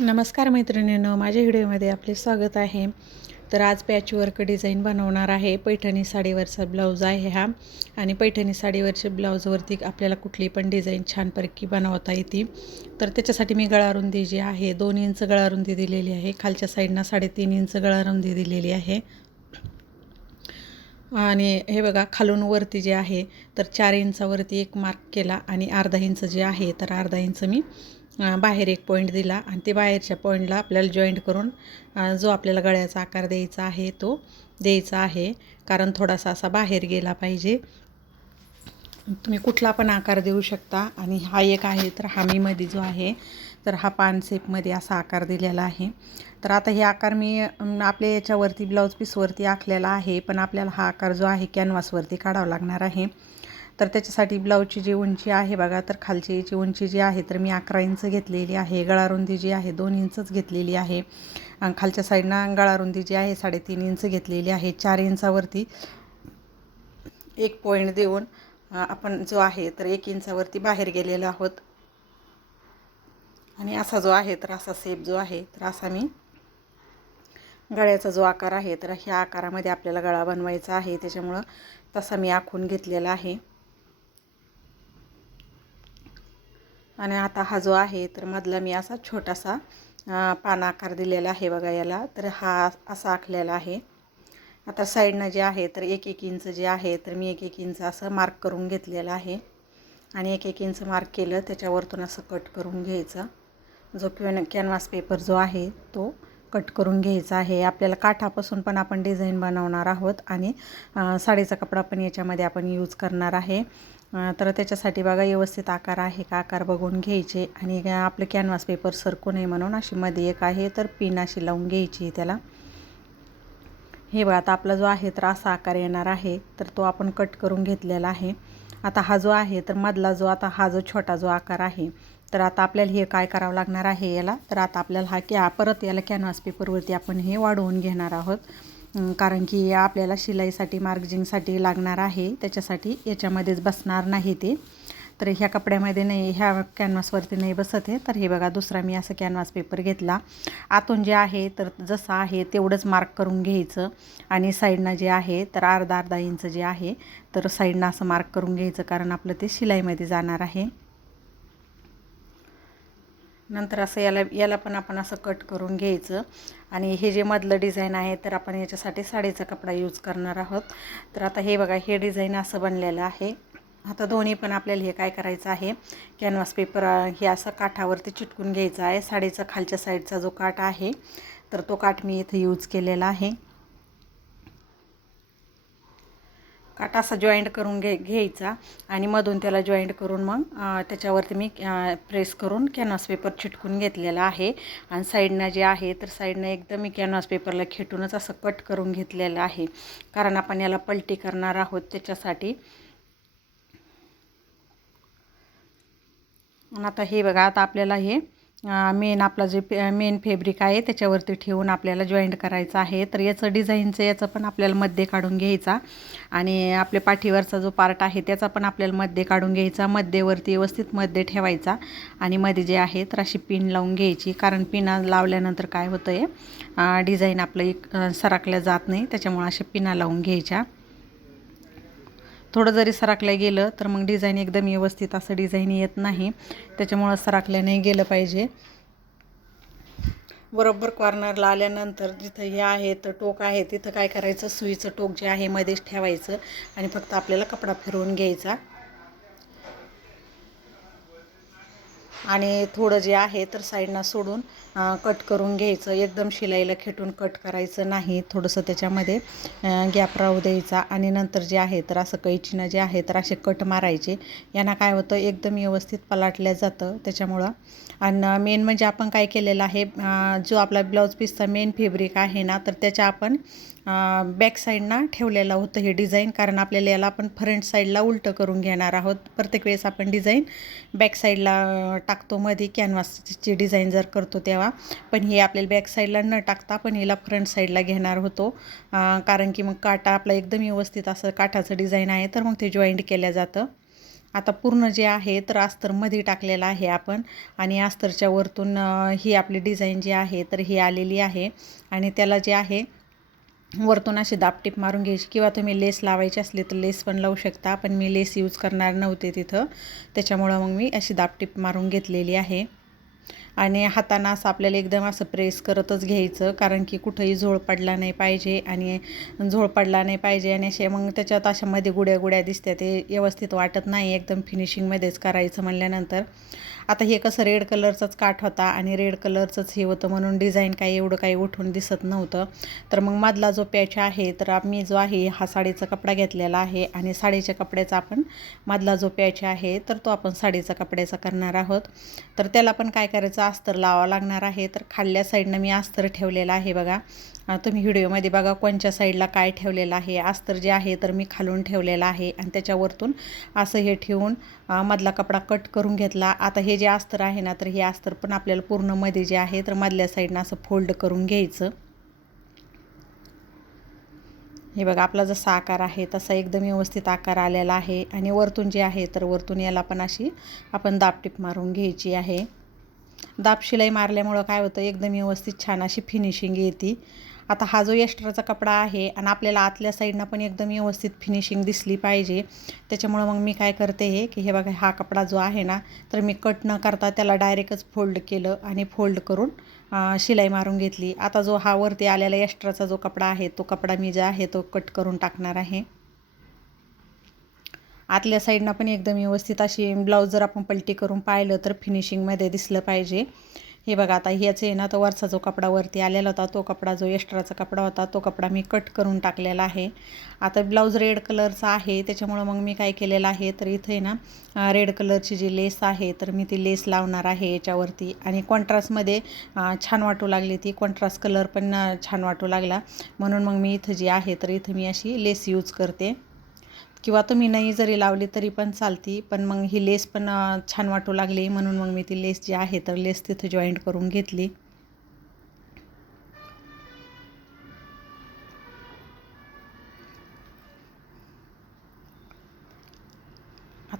नमस्कार मैत्रिणींनो माझ्या व्हिडिओमध्ये आपले स्वागत आहे. तर आज पॅचवर्क डिझाईन बनवणार आहे. पैठणी साडीवरचा ब्लाऊज आहे हा. आणि पैठणी साडीवरच्या ब्लाऊजवरती आपल्याला कुठली पण डिझाईन छानपैकी बनवता येते. तर त्याच्यासाठी मी गळारुंदी जी आहे दोन इंच गळारुंदी दिलेली आहे. खालच्या साईडनं साडेतीन इंच गळारुंदी दिलेली आहे. आणि हे बघा खालून वरती जे आहे तर चार इंचावरती एक मार्क केला आणि अर्धा इंच जे आहे तर अर्धा इंच मी बाहेर एक पॉईंट दिला आणि ते बाहेरच्या पॉईंटला आपल्याला जॉईंट करून जो आपल्याला गळ्याचा आकार द्यायचा आहे तो द्यायचा आहे. कारण थोडासा असा बाहेर गेला पाहिजे. तुम्ही कुठला पण आकार देऊ शकता. आणि हा एक आहे तर हामीमध्ये जो आहे तर हा पान सेपमध्ये असा आकार दिलेला आहे. तर आता हे आकार मी आपल्या याच्यावरती ब्लाऊज पीसवरती आखलेला आहे. पण आपल्याला हा आकार जो आहे कॅनव्हासवरती काढावा लागणार आहे. तर त्याच्यासाठी ब्लाऊजची जी उंची आहे बघा तर खालची याची उंची जी आहे तर मी अकरा इंच घेतलेली आहे. गळारुंदी जी आहे दोन इंचच घेतलेली आहे. खालच्या साईडनं गळारुंदी जी आहे साडेतीन इंच घेतलेली आहे. चार इंचावरती एक पॉईंट देऊन आपण जो आहे तर एक इंचावरती बाहेर गेलेलो आहोत. आणि असा जो आहे तर असा सेप जो आहे तर असा मी गळ्याचा जो आकार आहे तर ह्या आकारामध्ये आपल्याला गळा बनवायचा आहे. त्याच्यामुळं तसा मी आखून घेतलेला आहे. आणि आता हा जो आहे तर मधला मी असा छोटासा अ, पान आकार दिलेला आहे बघा याला. तर हा असा आखलेला आहे. आता साईडनं जे आहे तर एक एक इंच जे आहे तर मी एक एक इंच असं मार्क करून घेतलेलं आहे. आणि एक एक इंच मार्क केलं त्याच्यावरतून असं कट करून घ्यायचं. जो कॅन कॅनव्हास पेपर जो आहे तो कट करून घ्यायचा आहे. आपल्याला काठापासून पण आपण डिझाईन बनवणार आहोत आणि साडीचा कपडा पण याच्यामध्ये आपण यूज करणार आहे. तर त्याच्यासाठी बघा व्यवस्थित आकार आहे का? आकार बघून घ्यायचे. आणि आपलं कॅनव्हास पेपर सरकू नये म्हणून अशी मध्ये एक आहे तर पिन अशी लावून घ्यायची त्याला. हे बघा आता आपला जो आहे तर असा आकार येणार आहे तर तो आपण कट करून घेतलेला आहे. आता हा जो आहे तर मधला जो आता हा जो छोटा जो आकार आहे तर आता आपल्याला हे काय करावं लागणार आहे याला? तर आता आपल्याला हा क्या परत याला कॅनव्हास पेपरवरती आपण हे वाढवून घेणार आहोत. कारण की आपल्याला शिलाईसाठी मार्जिंगसाठी लागणार आहे. त्याच्यासाठी याच्यामध्येच बसणार नाही ते. तर ह्या कपड्यामध्ये नाही ह्या कॅनव्हासवरती नाही बसत आहे. तर हे बघा दुसरा मी असं कॅनव्हास पेपर घेतला. आतून जे आहे तर जसं आहे तेवढंच मार्क करून घ्यायचं. आणि साईडनं जे आहे तर अर्धा अर्धा इंच जे आहे तर साईडनं असं मार्क करून घ्यायचं. कारण आपलं ते शिलाईमध्ये जाणार आहे. नंतर असं याला याला पण आपण असं कट करून घ्यायचं. आणि हे जे मधलं डिझाईन आहे तर आपण याच्यासाठी साडीचा कपडा यूज करणार आहोत. तर आता हे बघा हे डिझाईन असं बनलेलं आहे. आता दोन्ही पण आपल्याला हे काय करायचं आहे कॅनव्हास पेपर हे असं काठावरती चिटकून घ्यायचं आहे. साडीचा खालच्या साईडचा जो काठ आहे तर तो काठ मी इथं यूज केलेला आहे. काट असा जॉईंट करून घे घ्यायचा आणि मधून त्याला जॉईंट करून मग त्याच्यावरती मी प्रेस करून कॅनव्हास पेपर चिटकून घेतलेला आहे. आणि साईडनं जे आहे तर साईडनं एकदम मी कॅनव्हास पेपरला खेटूनच असं कट करून घेतलेलं आहे. कारण आपण याला पलटी करणार आहोत त्याच्यासाठी. आता हे बघा आता आपल्याला हे मेन आपला जे मेन फॅब्रिक आहे त्याच्यावरती ठेवून आपल्याला जॉईंट करायचं आहे. तर याचं डिझाईनचं याचं पण आपल्याला मध्ये काढून घ्यायचा. आणि आपल्या पाठीवरचा जो पार्ट आहे त्याचा पण आपल्याला मध्ये काढून घ्यायचा. मध्येवरती व्यवस्थित मध्ये ठेवायचा. आणि मध्ये जे आहे तर अशी पिन लावून घ्यायची. कारण पिना लावल्यानंतर काय होतं आहे डिझाईन आपलं एक सरकल्या जात नाही. त्याच्यामुळे अशा पिना लावून घ्यायच्या. थोडं जरी सरकलं गेलं तर मग डिझाईन एकदम व्यवस्थित असं डिझाईन येत नाही. त्याच्यामुळं सरकल्याने गेलं पाहिजे. बरोबर कॉर्नरला आल्यानंतर जिथं हे आहे तर टोक आहे तिथं काय करायचं? सुईचं टोक जे आहे मध्येच ठेवायचं आणि फक्त आपल्याला कपडा फिरवून घ्यायचा. आणि थोडं जे आहे तर साईडना सोडून कट करून घ्यायचं. एकदम शिलाईला खेटून कट करायचं नाही. थोडंसं त्याच्यामध्ये गॅप राहू द्यायचा. आणि नंतर जे आहे तर असं कैचीनं जे आहे तर असे कट मारायचे. यांना काय होतं एकदम व्यवस्थित पलाटल्या जातं त्याच्यामुळं. आणि मेन म्हणजे आपण काय केलेलं आहे जो आपला ब्लाऊज पीसचा मेन फेब्रिक आहे ना तर त्याच्या आपण बॅक साईडना ठेवलेलं होतं हे डिझाईन कारण आपल्याला याला आपण फ्रंट साईडला उलटं करून घेणार आहोत. प्रत्येक वेळेस आपण डिझाईन बॅक साईडला टाकतो. मध्ये कॅनव्हासची डिझाईन जर करतो तेव्हा. पण हे आपल्याला बॅक साईडला न टाकता पण हिला फ्रंट साईडला घेणार होतो. कारण की मग काटा आपला एकदम व्यवस्थित असं काठाचं डिझाईन आहे. तर मग ते जॉईंट केलं जातं. आता पूर्ण जे आहे तर अस्तरमध्ये टाकलेलं आहे आपण. आणि अस्तरच्या वरतून ही आपली डिझाईन जी आहे तर ही आलेली आहे. आणि त्याला जे आहे वरतून अशी दापटीप मारून घ्यायची किंवा तुम्ही लेस लावायची असली तर लेस पण लावू शकता. पण मी लेस यूज करणार नव्हते तिथं. त्याच्यामुळं मग मी अशी दापटीप मारून घेतलेली आहे. आणि हातानं असं आपल्याला एकदम असं प्रेस करतच घ्यायचं कारण की कुठंही झोळ पडला नाही पाहिजे आणि झोळ पडला नाही पाहिजे आणि असे मग त्याच्यात अशा मध्ये गुड्या गुड्या दिसत्या ते व्यवस्थित वाटत नाही. एकदम फिनिशिंगमध्येच करायचं म्हणल्यानंतर. आता हे कसं रेड कलरचंच काठ होता आणि रेड कलरचंच हे होतं म्हणून डिझाईन काही एवढं काही उठून दिसत नव्हतं. तर मग मधला जो पॅच आहे तर मी जो आहे हा साडीचा कपडा घेतलेला आहे आणि साडीच्या कपड्याचा आपण मधला जो पॅच आहे तर तो आपण साडीचा कपड्याचा करणार आहोत. तर त्याला पण काय करायचं अस्तर लावावं लागणार आहे. तर खाल्ल्या साईडनं मी अस्तर ठेवलेलं आहे बघा. तुम्ही व्हिडिओमध्ये बघा कोणत्या साईडला काय ठेवलेलं आहे. अस्तर जे आहे तर मी खालून ठेवलेलं आहे आणि त्याच्यावरतून असं हे ठेवून मधला कपडा कट करून घेतला. आता हे जे अस्तर आहे ना तर हे अस्तर पण आपल्याला पूर्णमध्ये जे आहे तर मधल्या साईडनं असं फोल्ड करून घ्यायचं. हे बघा आपला जसा आकार आहे तसा एकदम व्यवस्थित आकार आलेला आहे. आणि वरतून जे आहे तर वरतून याला पण अशी आपण दापटीप मारून घ्यायची आहे. दाब शिलाई मारल्यामुळं काय होतं एकदम व्यवस्थित छान अशी फिनिशिंग येते. आता हा जो एस्ट्राचा कपडा आहे आणि आपल्याला आतल्या साईडनं पण एकदम व्यवस्थित फिनिशिंग दिसली पाहिजे. त्याच्यामुळं मग मी काय करते हे की हे बघा हा कपडा जो आहे ना तर मी कट न करता त्याला डायरेक्टच फोल्ड केलं आणि फोल्ड करून शिलाई मारून घेतली. आता जो हा वरती आलेला एस्ट्राचा जो कपडा आहे तो कपडा मी जो आहे तो कट करून टाकणार आहे. आतल्या साईडनं पण एकदम व्यवस्थित अशी ब्लाऊज जर आपण पलटी करून पाहिलं तर फिनिशिंगमध्ये दिसलं पाहिजे. हे बघा आता ह्याचं आहे ना तो वरचा जो कपडा वरती आलेला होता तो कपडा जो एक्स्ट्राचा कपडा होता तो कपडा मी कट करून टाकलेला आहे. आता ब्लाऊज रेड कलरचा आहे त्याच्यामुळं मग मी काय केलेलं आहे तर इथे ना रेड कलरची जी लेस आहे तर मी ती लेस लावणार आहे याच्यावरती. आणि कॉन्ट्रास्टमध्ये छान वाटू लागली ती कॉन्ट्रास्ट कलर पण छान वाटू लागला. म्हणून मग मी इथं जी आहे तर इथं मी अशी लेस यूज करते. किंवा तुम्ही नाही जरी लावली तरी पण चालती पण मग ही लेस पण छान वाटू लागली. म्हणून मग मी ती लेस जी आहे तर लेस तिथं जॉईंट करून घेतली.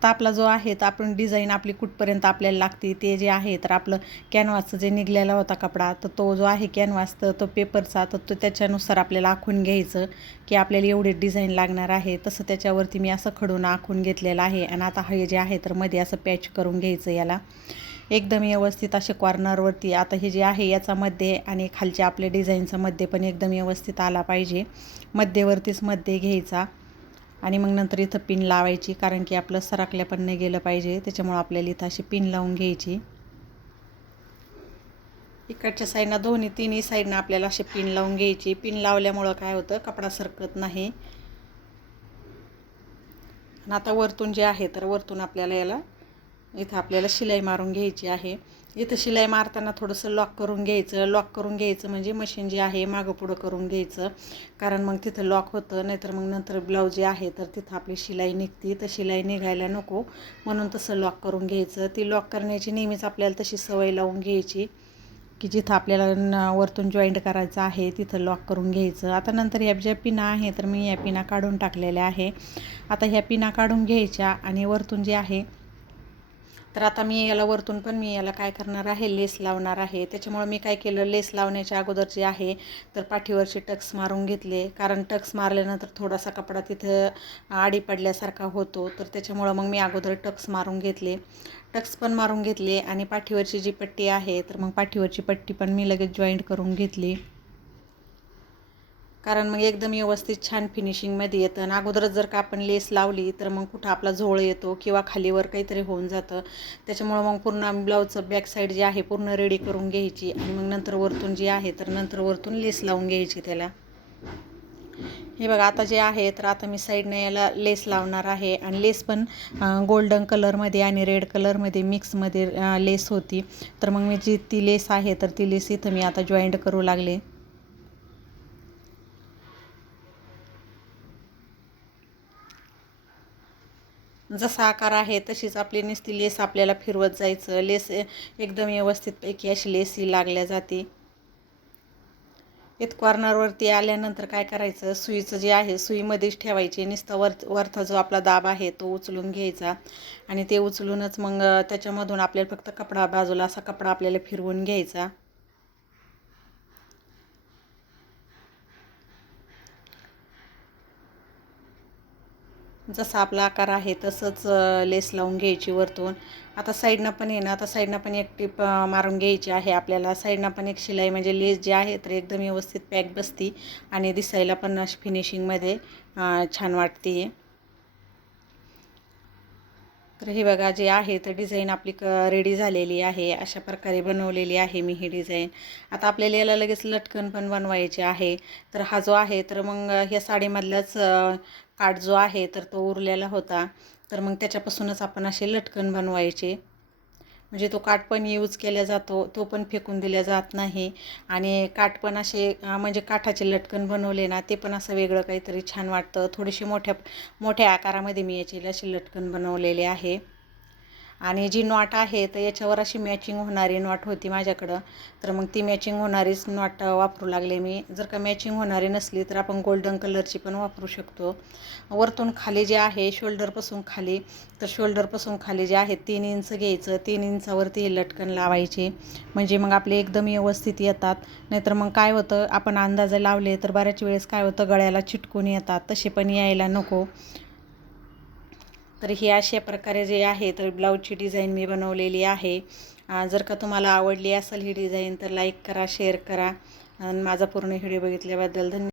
आता आपला जो आहे तर आपण डिझाईन आपली कुठपर्यंत आपल्याला लागते ते जे आहे तर आपलं कॅनव्हासचं जे निघलेला होता कपडा तर तो जो आहे कॅनव्हास तर तो पेपरचा तर तो त्याच्यानुसार आपल्याला आखून घ्यायचं की आपल्याला एवढे डिझाईन लागणार आहे. तसं त्याच्यावरती मी असं खडून आखून घेतलेलं आहे आणि आता हे जे आहे तर मध्ये असं पॅच करून घ्यायचं याला. एकदम व्यवस्थित असे कॉर्नरवरती आता हे जे आहे याचा मध्ये आणि खालच्या आपल्या डिझाईनचा मध्ये पण एकदम व्यवस्थित आला पाहिजे. मध्येवरतीच मध्ये घ्यायचा. आणि मग नंतर इथं पिन लावायची कारण की आपलं सरकल्या पण नाही गेलं पाहिजे. त्याच्यामुळं आपल्याला इथं अशी पिन लावून घ्यायची. इकडच्या साईडनं दोन्ही तिन्ही साईडनं आपल्याला अशी पिन लावून घ्यायची. पिन लावल्यामुळं काय होतं कपडा सरकत नाही. आणि आता वरतून जे आहे तर वरतून आपल्याला याला इथं आपल्याला शिलाई मारून घ्यायची आहे. इथं शिलाई मारताना थोडंसं लॉक करून घ्यायचं. लॉक करून घ्यायचं म्हणजे मशीन जे आहे मागं पुढं करून घ्यायचं. कारण मग तिथं लॉक होतं नाहीतर मग नंतर ब्लाऊज जे आहे तर तिथं आपली शिलाई निघते. तर शिलाई निघायला नको. म्हणून तसं लॉक करून घ्यायचं. ती लॉक करण्याची नेहमीच आपल्याला तशी सवय लावून घ्यायची की जिथं आपल्याला न वरतून जॉईंट करायचं आहे तिथं लॉक करून घ्यायचं. आता नंतर ह्या ज्या पिना आहे तर मी या पिना काढून टाकलेल्या आहे. आता ह्या पिना काढून घ्यायच्या आणि वरतून जे आहे तर आता मी याला वरतून पण मी याला काय करणार आहे लेस लावणार आहे. त्याच्यामुळे मी काय केलं लेस लावण्याच्या अगोदर जे आहे तर पाठीवरचे टक्स मारून घेतले. कारण टक्स मारल्यानंतर थोडासा कपडा तिथं आडी पडल्यासारखा होतो. तर त्याच्यामुळं मग मी अगोदर टक्स मारून घेतले. टक्स पण मारून घेतले आणि पाठीवरची जी पट्टी आहे तर मग पाठीवरची पट्टी पण मी लगेच जॉईंट करून घेतली. कारण मग एकदम व्यवस्थित छान फिनिशिंगमध्ये येतं. आणि अगोदरच जर का आपण लेस लावली तर मग कुठं आपला झोळ येतो किंवा खालीवर काहीतरी होऊन जातं. त्याच्यामुळं मग पूर्ण ब्लाऊजचं बॅक साईड जे आहे पूर्ण रेडी करून घ्यायची. आणि मग नंतर वरतून जी आहे तर नंतर वरतून लेस लावून घ्यायची त्याला. हे बघा आता जे आहे तर आता मी साईडने याला लेस लावणार आहे. आणि लेस पण गोल्डन कलरमध्ये आणि रेड कलरमध्ये मिक्समध्ये लेस होती. तर मग मी जी ती लेस आहे तर ती लेस इथं मी आता जॉईंट करू लागले. जसा आकार आहे तशीच आपली नुसती लेस आपल्याला फिरवत जायचं. लेस एकदम व्यवस्थितपैकी अशी लेस ही लागल्या जाते. एक कॉर्नरवरती आल्यानंतर काय करायचं? सुईचं जे आहे सुईमध्येच ठेवायची. नुसतं वर वरचा जो आपला दाब आहे तो उचलून घ्यायचा. आणि ते उचलूनच मग त्याच्यामधून आपल्याला फक्त कपडा बाजूला असा कपडा आपल्याला फिरवून घ्यायचा. जसा आपला आकार आहे तसंच लेस लावून घ्यायची वरतून. आता साईडनं पण आहे ना आता साईडनं पण एक टीप मारून घ्यायची आहे आपल्याला. साईडनं पण एक शिलाई म्हणजे लेस जे आहे तर एकदम व्यवस्थित पॅक बसती आणि दिसायला पण अशी फिनिशिंगमध्ये छान वाटते तर हे बघा जे आहे तर डिझाईन आपली क रेडी झालेली आहे. अशा प्रकारे बनवलेली आहे मी ही डिझाईन. आता आपल्याला याला लगेच लटकन पण बनवायचे आहे. तर हा जो आहे तर मग ह्या साडीमधलाच काट काठ जो आहे तर तो उरलेला होता. तर मग त्याच्यापासूनच आपण असे लटकन बनवायचे. म्हणजे तो काठ पण यूज केला जातो तो पण फेकून दिला जात नाही. आणि काठ पण असे म्हणजे काठाचे लटकन बनवले ना ते पण असं वेगळं काहीतरी छान वाटतं. थोडीशी मोठ्या मोठ्या आकारामध्ये मी याची असे लटकन बनवलेले आहे. आणि जी नॉट आहे तर याच्यावर अशी मॅचिंग होणारी नॉट होती माझ्याकडं. तर मग ती मॅचिंग होणारीच नॉट वापरू लागले मी. जर का मॅचिंग होणारी नसली तर आपण गोल्डन कलरची पण वापरू शकतो. वरतून खाली जे आहे शोल्डरपासून खाली तर शोल्डरपासून खाली जे आहे तीन इंच घ्यायचं. तीन इंचावरती हे लटकन लावायचे. म्हणजे मग आपले एकदम व्यवस्थित येतात. नाहीतर मग काय होतं आपण अंदाजे लावले तर बऱ्याच वेळेस काय होतं गळ्याला चिटकून येतात. तसे पण यायला नको. तर ही अशा प्रकारे जे आहे तर ब्लाऊजची डिझाईन मी बनवलेली आहे. जर का तुम्हाला आवडली असेल ही डिझाईन तर लाईक करा शेअर करा. आणि माझा पूर्ण व्हिडिओ बघितल्याबद्दल धन्यवाद.